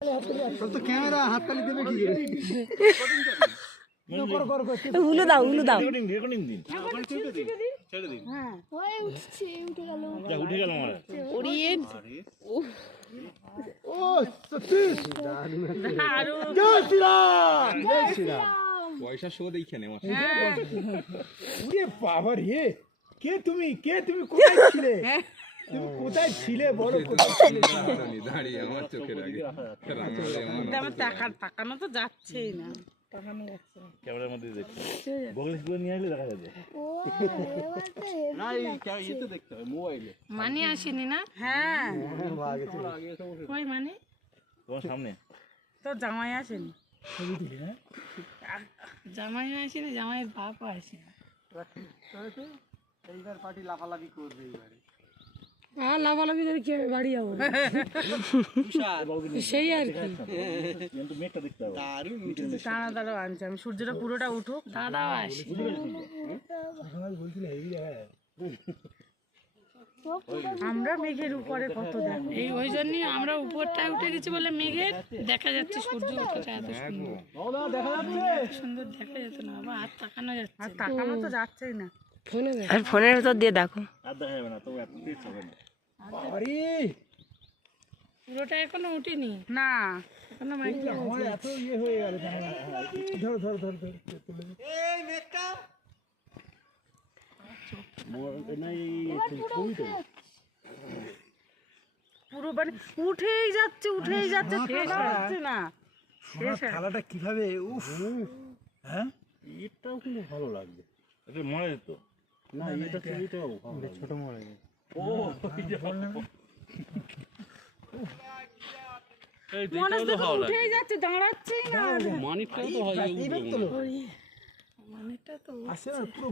তো ক্যামেরা হাততালি দেবে কি উলু দাও উলু দাও রেকর্ডিং দিন ছেড়ে দিন হ্যাঁ ওই উঠছে উঠে গেল যা উঠে গেল আমার ওড়িয়ে ও সতীশ জয় শ্রীরাম জয় শ্রীরাম পয়সা শো দেখে নে ওরে বাবা রে কে তুমি কোথায় ছিলে তুমি কোথায় ছিলে বড় কোথায় ছিলে দাঁড়িয়ে আমার চোখের আগে আমার তাকানো তো যাচ্ছেই না তাকানো যাচ্ছে না ক্যামেরার মধ্যে দেখছি বগলিশ করে নিয়ে আসলে দেখা যাবে ও এবারটা না এই ইয়েতে দেখতে হয় মোবাইলে মানি আসেনি না হ্যাঁ কই মানি তোমার সামনে তো জামাই আসেনি জামাই আসেনি জামাইয়ের বাপও আসেনি এইবার পার্টি লাফালাফি করবে এইবারে হ্যাঁ লাভালাভি করে কি বাড়ি যাবো সেই আর কি কিন্তু মেঘটা দেখতে হবে দাঁড়া দাঁড়াও আনছি আমি সূর্যটা পুরোটা উঠুক দাঁড়াও আসি আমরা মেঘের উপরে কত দেখ এই ওই জন্যই আমরা উপরটায় উঠে গেছি বলে মেঘের দেখা যাচ্ছে সূর্য ওঠাটা এত সুন্দর দেখা যাচ্ছে সুন্দর দেখা যেত না আবার আর তাকানো যাচ্ছে আর তাকানো তো যাচ্ছেই না আর ফোনের ভিতর দিয়ে দেখো আর দেখা যাবে না তবু এত তেজ হবে না আরে পুরোটা এখনো উঠিনি না এখনো আমার এত ইয়ে হয়ে গেল ধর এই মেঘটা পুরো মানে উঠেই যাচ্ছে থাকা যাচ্ছে না খেলাটা কিভাবে উফ হ্যাঁ এটাও কিন্তু ভালো লাগবে এটা মনে যেত না এটা ছবিটাও ছোট মনে ও মনে হচ্ছে তো উঠেই যাচ্ছে দাঁড়াচ্ছেই না মানিকটাও তো হয় এইবার তো মানেটা তো আসে না পুরো